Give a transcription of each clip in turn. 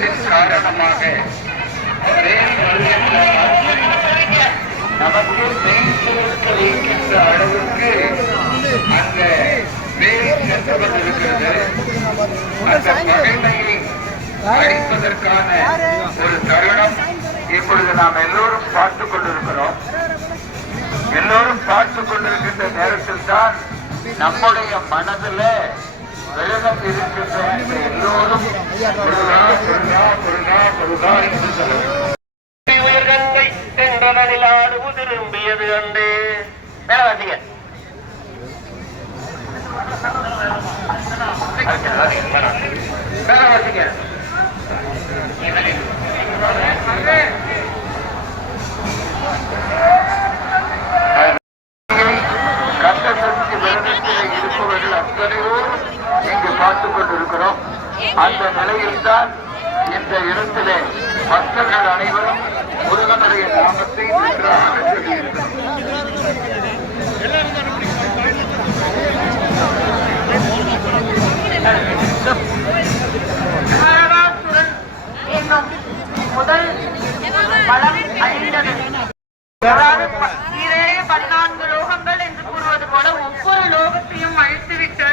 மாற்றத்தின் காரணமாக நமக்கு வைக்கின்ற அளவுக்கு அந்த வேல் சென்று கொண்டிருக்கிறது. அந்த பகைமையை அழிப்பதற்கான ஒரு தருணம் இப்பொழுது நாம் எல்லோரும் பார்த்துக் கொண்டிருக்கிறோம். எல்லோரும் பார்த்துக் கொண்டிருக்கின்ற நேரத்தில் தான் நம்முடைய மனதில் விரதம் இருக்கின்ற எல்லோரும் முருகா முருகா முருகா முருகா என்று சொல்லுவோம். உயர்கங்கை சென்றனில் ஆடுவு திரும்பியது அண்டு மேலவாசிங்க மேலவாசிங்க கட்டத்திற்கு விரதத்தில் இருப்பவர்கள் அத்தனையோரும் இங்கு பார்த்துக் கொண்டிருக்கிறோம். அந்த நிலையில்தான் இந்த இடத்திலே பக்தர்கள் அனைவரும் முருகனுடைய நாமத்தை நன்றாக சொல்லியிருக்கிறோம். முதல் பலம் அழிந்தது. 14 லோகங்கள் என்று கூறுவது போல ஒவ்வொரு லோகத்தையும் அழித்துவிட்டு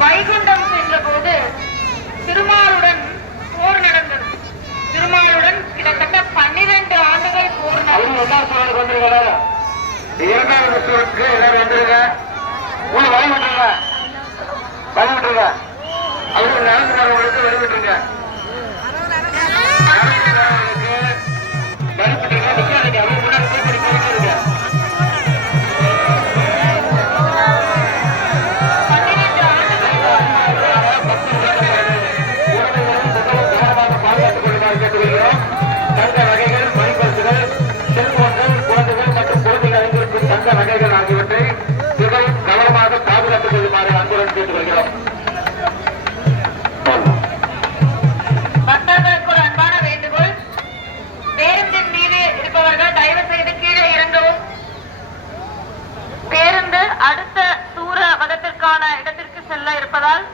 வைகுண்டம் சென்ற போது திருமாலுடன் போர் நடந்தது. திருமாலுடன் கிட்டத்தட்ட 12 ஆண்டுகள் போர் நடந்தது. இரண்டாவது சூழலுக்கு எல்லாரும் வந்துருங்க, வழிவிட்டுருங்க, வழிவிட்டுருங்க, அவர்கள் நடந்து வரவங்களுக்கு வழிவிட்டுருங்க, தங்க வகைகள், மணிப்பரிசுகள், செல்போன்கள், குழந்தைகள் மற்றும் குழந்தைகள் அணிந்திருக்கும் தங்க வகைகள் ஆகியவற்றை மிகவும் கவனமாக பாதுகாத்துக் கொள்ளுமாறு அன்புடன் கேட்டுக் கொள்கிறோம். பக்தர்களுக்கு ஒரு அன்பான வேண்டுகோள், பேருந்தின் மீது இருப்பவர்கள் தயவு செய்து கீழே இறங்கவும். பேருந்து அடுத்த தூர வதத்திற்கான இடத்திற்கு செல்ல இருப்பதால்